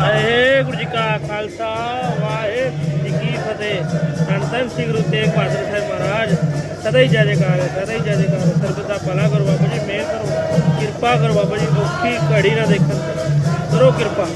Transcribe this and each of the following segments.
ਵਾਹਿਗੁਰੂ ਜੀ ਕਾ ਖਾਲਸਾ ਵਾਹਿਗੁਰੂ ਜੀ ਕੀ ਫਤਿਹ। ਧੰਨ ਧੰਨ ਗੁਰੂ ਤੇਗ ਬਹਾਦਰ ਸਾਹਿਬ ਮਹਾਰਾਜ। ਸਦਾ ਹੀ ਜੈ ਜੈਕਾਰ ਹੈ, ਸਦਾ ਹੀ ਜੈ ਜੈਕਾਰ ਸਰਬਤ ਦਾ ਭਲਾ ਕਰੋ ਬਾਬਾ ਜੀ ਮਿਹਰ ਕਰੋ। ਕਿਰਪਾ ਕਰੋ ਬਾਬਾ ਜੀ ਔਖੀ ਘੜੀ ਨਾ ਦੇਖਣ ਕਰੋ ਕਿਰਪਾ।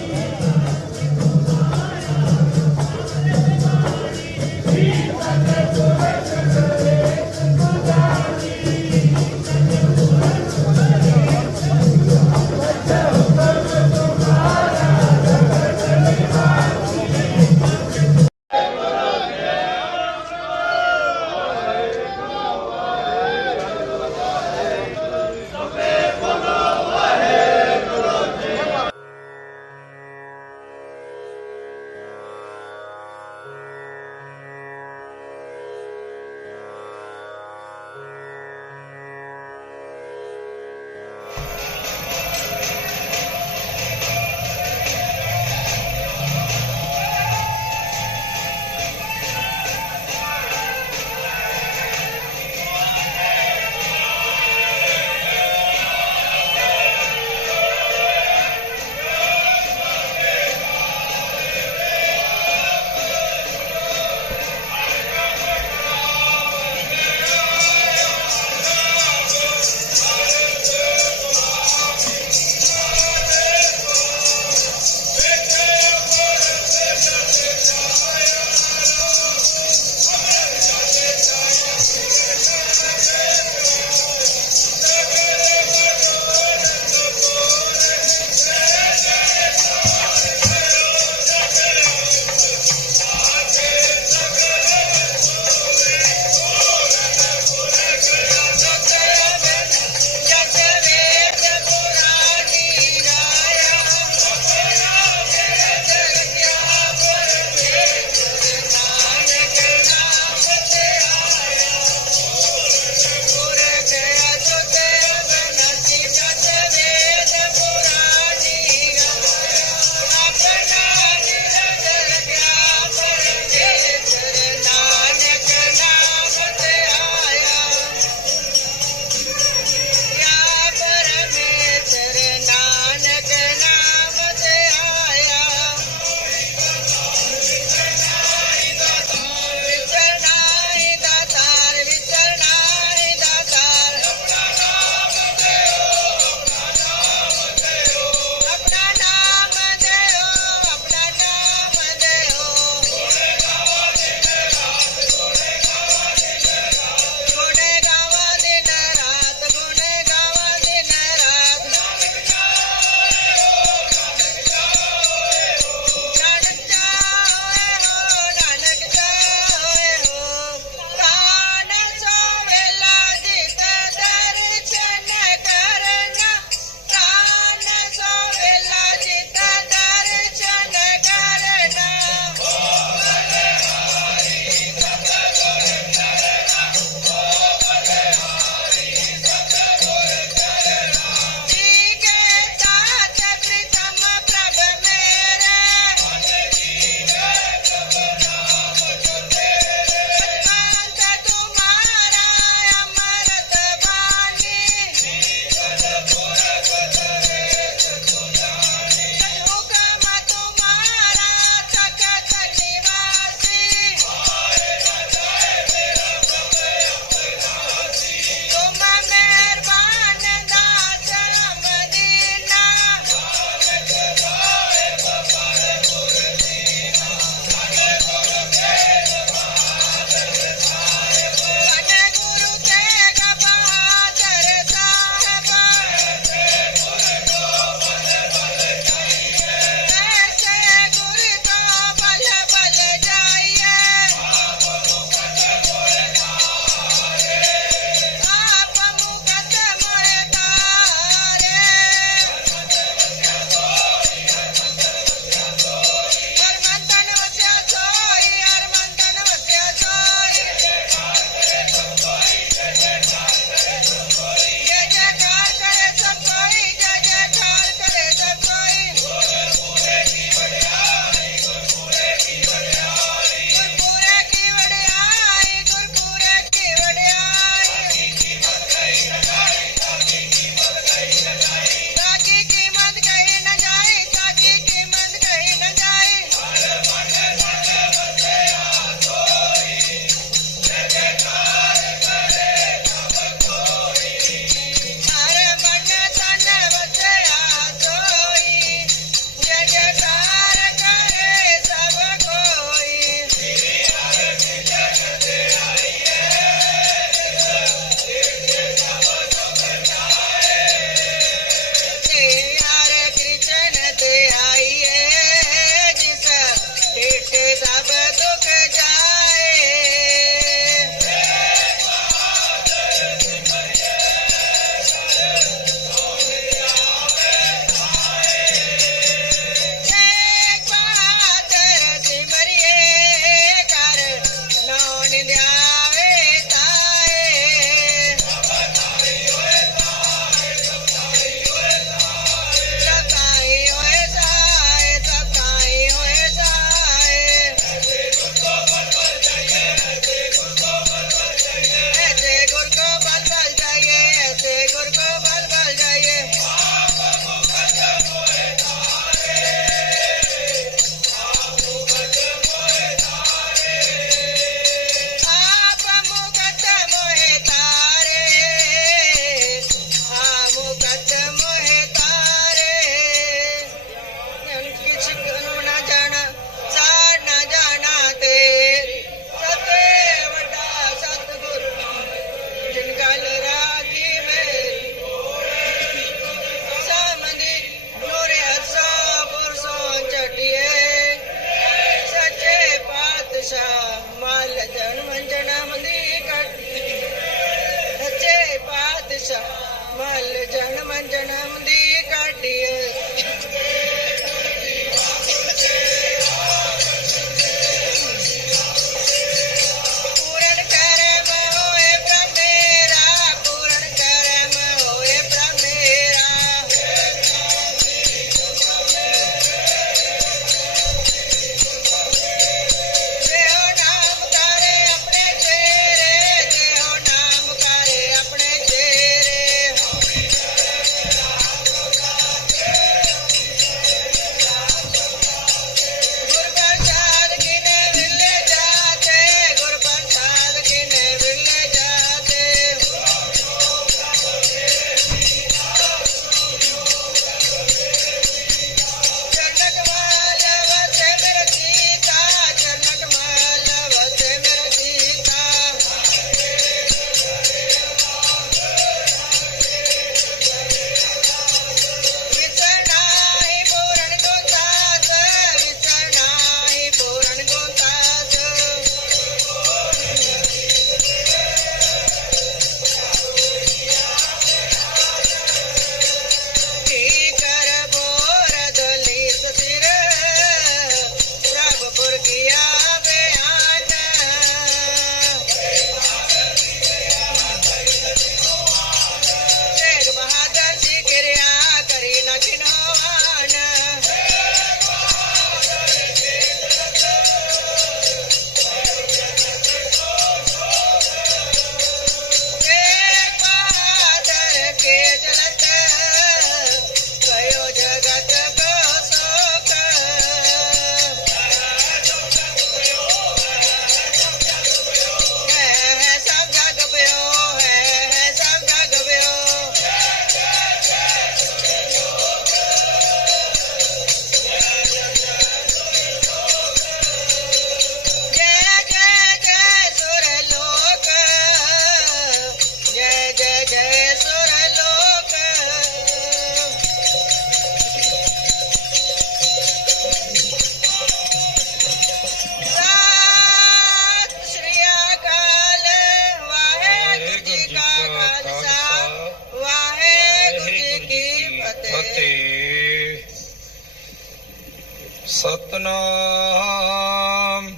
ਸਤਨਾਮ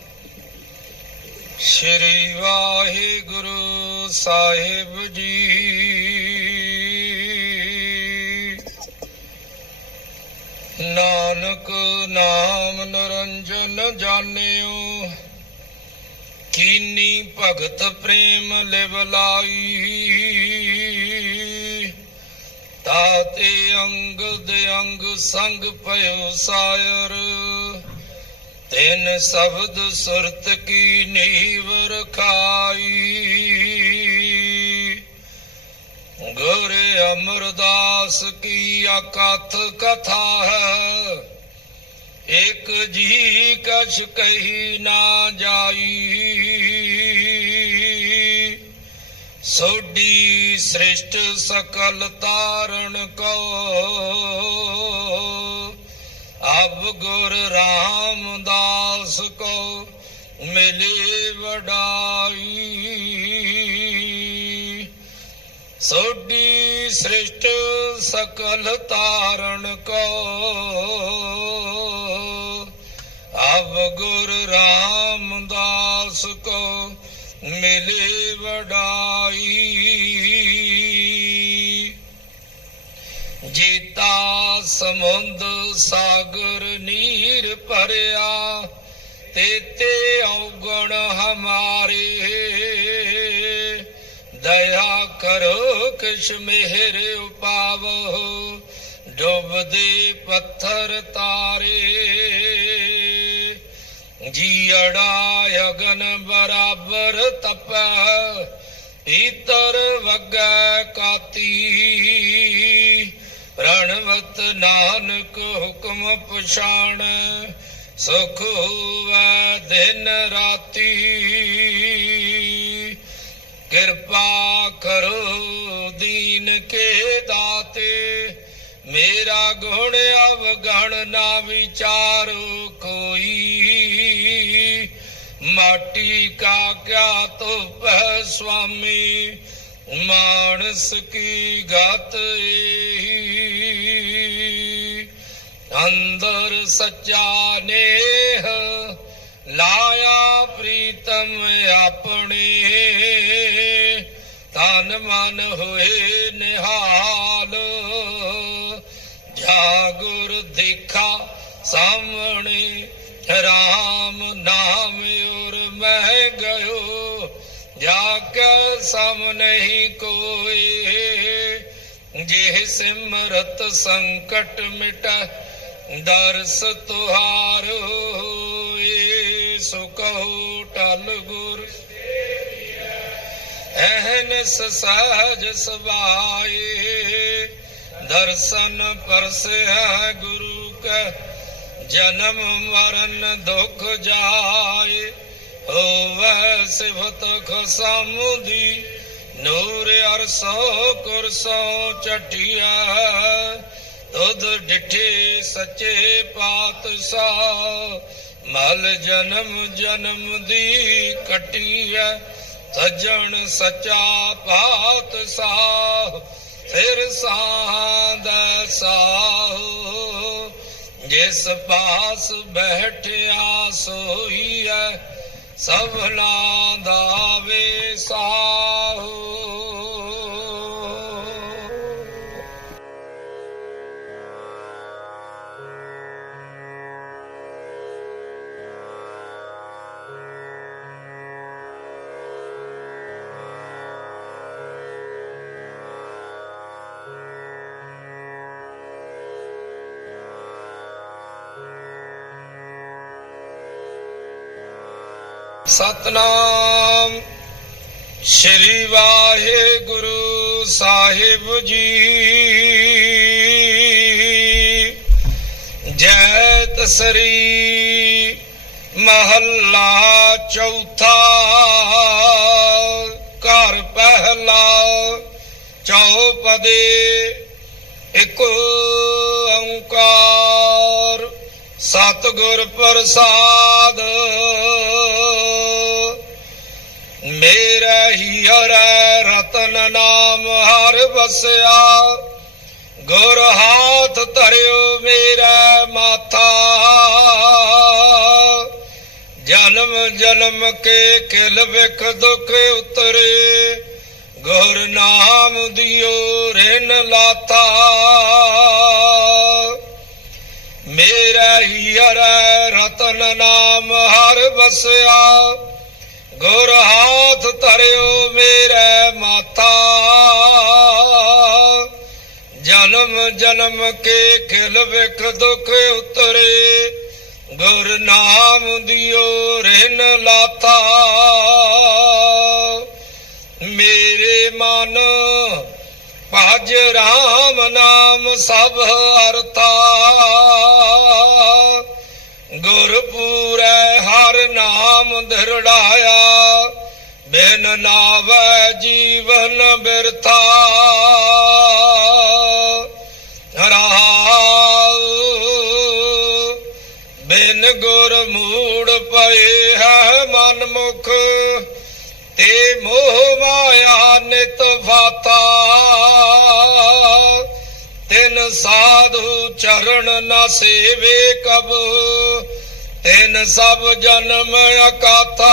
ਸ੍ਰੀ ਵਾਹਿਗੁਰੂ ਸਾਹਿਬ ਜੀ। ਨਾਨਕ ਨਾਮ ਨਰੰਜਨ ਜਾਣਿਓ, ਕੀਨੀ ਭਗਤ ਪ੍ਰੇਮ ਲਿਵ ਲਾਈ। ਤਾਤੇ ਅੰਗਦ ਅੰਗ ਸੰਗ ਭਇਓ ਸਾਇਰ। ਤਿੰਨ ਸ਼ਬਦ ਸੁਰਤ ਕੀ ਨੀਵ ਰਖਾਈ? ਗੁਰ ਅਮਰਦਾਸ ਕੀ ਅਕਥ ਕਥਾ ਹੈ? ਇਕ ਜੀ ਕਛ ਕਹੀ ਨਾ ਜਾਈ। ਸੋਡੀ ਸ੍ਰਿਸ਼ਟ ਸਕਲ ਤਾਰਨ ਕੋ। ਅਬ ਗੁਰ ਰਾਮਦਾਸ ਕੋ ਮਿਲੇ ਵਡਾਈ। ਸੋਡੀ ਸ੍ਰਿਸ਼ਟ ਸਕਲ ਤਾਰਨ ਕੋ ਅਬ ਗੁਰ ਰਾਮਦਾਸ ਕੋ ਮਿਲੇ ਵਡਾਈ। ਜੀਤਾ ਸਮੁੰਦ ਸਾਗਰ ਨੀਰ ਭਰਿਆ, ਤੇਤੇ ਔਗਣ ਹਮਾਰੇ। ਦਇਆ ਕਰੋ ਕਿਛ ਮਿਹਰ ਉਪਾਵੋ, ਡੁੱਬਦੇ ਪੱਥਰ ਤਾਰੇ। ਜੀੜਾ ਅਗਨ ਬਰਾਬਰ ਤਪੈ ਇਤਰ ਵਗੈ ਕਾਤੀ। ਰਣਵਤ ਨਾਨਕ ਹੁਕਮ ਪਛਾਣ, ਸੁਖ ਹੋਵੈ ਦਿਨ ਰਾਤੀ। ਕਿਰਪਾ ਕਰੋ ਦੀਨ ਕੇ ਦਾਤੇ, ਮੇਰਾ ਗੁਣ ਅਵਗਣ ਨਾ ਵਿਚਾਰੋ ਕੋਈ। ਮਾਟੀ ਕਾ ਕਿਆ ਤੁਪ ਹੈ ਸੁਆਮੀ, ਮਾਨਸ ਕੀ ਗਤ ਏਹੀ। ਅੰਦਰ ਸੱਚਾ ਨੇਹ ਲਾਇਆ ਪ੍ਰੀਤਮ ਆਪਣੇ। ਤਨ ਮਨ ਹੋਏ ਨਿਹਾਲ, ਜਾਗੁਰ ਦੇਖਾ ਸਾਹਮਣੇ, ਰਾਮ ਨਾਮ ਉਰ ਮੈਂ ਗਇਓ, ਜਾ ਕੇ ਸਮ ਨਹੀਂ ਕੋਏ। ਜਿਹ ਸਿਮਰਤ ਸੰਕਟ ਮਿਟੈ ਦਰਸ ਤੁਹਾਰ ਹੋਏ, ਸੋ ਕਹੋ ਟਲ ਗੁਰ। ਐਹਨਸ ਸਹਜ ਸਬਾਏ ਦਰਸ਼ਨ ਪਰਸੈ ਗੁਰੂ ਕੈ, ਜਨਮ ਮਰਨ ਦੁਖ ਜਾਏ। ਹੋਵੈ ਸਿਫਤ ਖਸਮੁਦੀ, ਨੂਰ ਅਰਸੋ ਕੁਰਸੋ ਚਟਿਆ। ਤੁਧ ਡਿਠੇ ਸੱਚੇ ਪਾਤਸ਼ਾਹ, ਮਲ ਜਨਮ ਜਨਮ ਦੀ ਕਟਿਆ ਸੱਜਣ ਸੱਚਾ ਪਾਤਸ਼ਾਹ, ਫਿਰ ਸਾਂਦਾ ਸਾਹੋ। ਜਿਸ ਪਾਸ ਬੈਠਿਆ ਸੋਈਐ ਸਭਨਾ ਦਾ ਵੇ ਸਾਹ। ਸਤਨਾਮ। ਸ੍ਰੀ ਵਾਹਿਗੁਰੂ ਸਾਹਿਬ ਜੀ। ਜੈ ਤਸਰੀ ਮਹੱਲਾ ਚੌਥਾ। ਘਰ ਪਹਿਲਾ ਚੌਪਦੇ ਇਕ ਓੰਕਾਰ। ਸਤਿਗੁਰ ਪ੍ਰਸਾਦ ਵਸਿਆ ਗੁਰ ਹਾਥ ਧਰਿਓ ਮੇਰਾ ਮਾਥਾ। ਜਨਮ ਜਨਮ ਕੇ ਖਿਲ ਵਿਖ ਦੁਖ ਉਤਰੇ, ਗੁਰ ਨਾਮ ਦਿਓ ਰਿਨ ਲਾਤਾ ਮੇਰਾ ਹੀ ਹਰੈ ਰਤਨ ਨਾਮ ਹਰ ਵਸਿਆ, ਗੁਰ ਹਾਥ ਧਰਿਓ ਮੇਰਾ ਮਾਥਾ। ਜਨਮ ਜਨਮ ਕੇ ਖਿਲ ਵਿਖ ਦੁਖ ਉਤਰੇ। ਗੁਰ ਨਾਮ ਦਿਓ ਰਿਨ ਲਾਤਾ। ਮੇਰੇ ਮਨ ਭਜ ਰਾਮ ਨਾਮ ਸਭ ਅਰਥਾ ਗੁਰ ਪੂਰੈ ਹਰ ਨਾਮ ਧਿਰੜਾਇਆ। ਬਿਨ ਨਾਵੈ ਜੀਵਨ ਬਿਰਥਾ। ਰਹਾਉ ਬਿਨ ਗੁਰ ਮੂੜ ਪਏ ਹੈ ਮਨ ਮੁਖ ਤੇ ਮੋਹ ਮਾਇਆ ਨਿਤ ਫਾਤਾ ਤਿਨ ਸਾਧੂ ਚਰਨ ਨਾ ਸੇਵੇ ਕਬ, ਤਿਨ ਸਭ ਜਨਮ ਅਕਾਥਾ।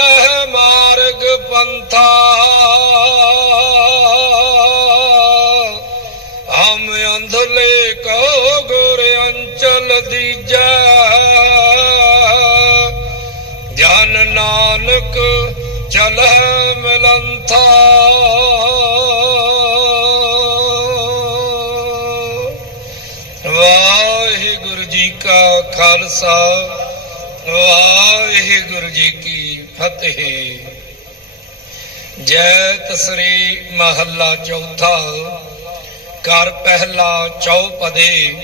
ਚਾਲਹਿ ਮਾਰਗ ਪੰਥਾ। ਹਮ ਅੰਧਲੇ ਕੋ ਗੁਰ ਅੰਚਲ ਦੀਜੈ। ਜਨ ਨਾਨਕ ਚਲਹਿ ਮਿਲੰਥਾ। ਵਾਹਿਗੁਰੂ ਜੀ ਕਾ ਖਾਲਸਾ, ਵਾਹਿਗੁਰੂ ਜੀ ਕੀ ਫਤਿਹ। ਜੈ ਤਸਰੀ ਮਹੱਲਾ ਚੌਥਾ ਕਰ ਪਹਿਲਾ ਚੌਪਦੇ,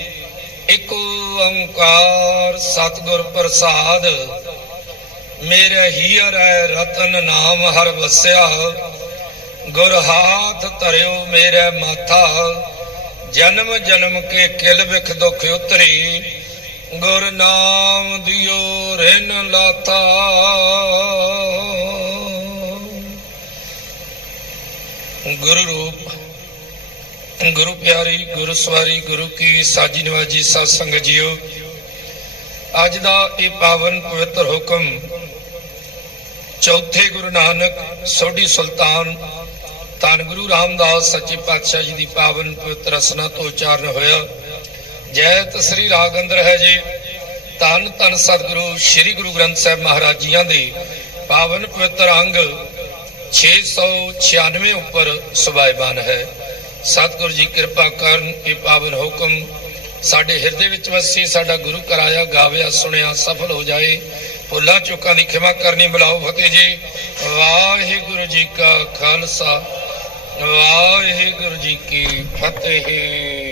ਇਕ ਓੰਕਾਰ ਸਤਿਗੁਰ ਪ੍ਰਸਾਦ। ਮੇਰੇ ਹੀਰੈ ਰਤਨ ਨਾਮ ਹਰ ਵਸਿਆ, ਗੁਰ ਹਾਥ ਧਰਿਓ ਮੇਰੇ ਮਾਥਾ। ਜਨਮ ਜਨਮ ਕੇ ਕਿਲ ਵਿਖ ਦੁਖ ਉਤਰੀ ਗੁਰ ਨਾਮ ਦਿਓ, ਰਿਨ ਲਾਤਾ। ਗੁਰੂ ਰੂਪ, ਗੁਰੂ ਪਿਆਰੀ, ਗੁਰੂ ਸਵਾਰੀ, ਗੁਰੂ ਕੀ ਸਾਜੀ ਨਿਵਾਜੀ ਸਤ ਸੰਗਤ ਜੀਓ। ਅੱਜ ਦਾ ਇਹ ਪਾਵਨ ਪਵਿੱਤਰ ਹੁਕਮ, ਚੌਥੇ ਗੁਰੂ ਨਾਨਕ ਸੋਢੀ ਸੁਲਤਾਨ, ਧੰਨ ਗੁਰੂ ਰਾਮਦਾਸ ਸੱਚੇ ਪਾਤਸ਼ਾਹ ਜੀ ਦੀ ਪਾਵਨ ਪਵਿੱਤਰ ਰਸਨਾ ਤੋਂ ਉਚਾਰਨ ਹੋਇਆ। ਜੈ ਤਸਰੀ ਰਾਗ ਹੈ ਜੀ। ਧੰਨ ਧੰਨ ਸਤਿਗੁਰੂ ਸ੍ਰੀ ਗੁਰੂ ਗ੍ਰੰਥ ਸਾਹਿਬ ਮਹਾਰਾਜ ਜੀਆਂ ਦੇ ਪਾਵਨ ਪਵਿੱਤਰ ਅੰਗ 696 ਉੱਪਰ ਸੁਭਾਇਮਾਨ ਹੈ। ਸਤਿਗੁਰੂ ਜੀ ਕਿਰਪਾ ਕਰਨ, ਇਹ ਪਾਵਨ ਹੁਕਮ ਸਾਡੇ ਹਿਰਦੇ ਵਿੱਚ ਵਸੇ, ਸਾਡਾ ਗੁਰੂ ਕਰਾਇਆ ਗਾਵਿਆ, ਸੁਣਿਆ, ਸਫਲ ਹੋ ਜਾਏ। ਭੁੱਲਾਂ ਚੁੱਕਾਂ ਦੀ ਖਿਮਾ ਕਰਨੀ ਬੁਲਾਓ ਫਤਿਹ ਜੀ। ਵਾਹਿਗੁਰੂ ਜੀ ਕਾ ਖਾਲਸਾ, ਵਾਹਿਗੁਰੂ ਜੀ ਕੀ ਫਤਿਹ।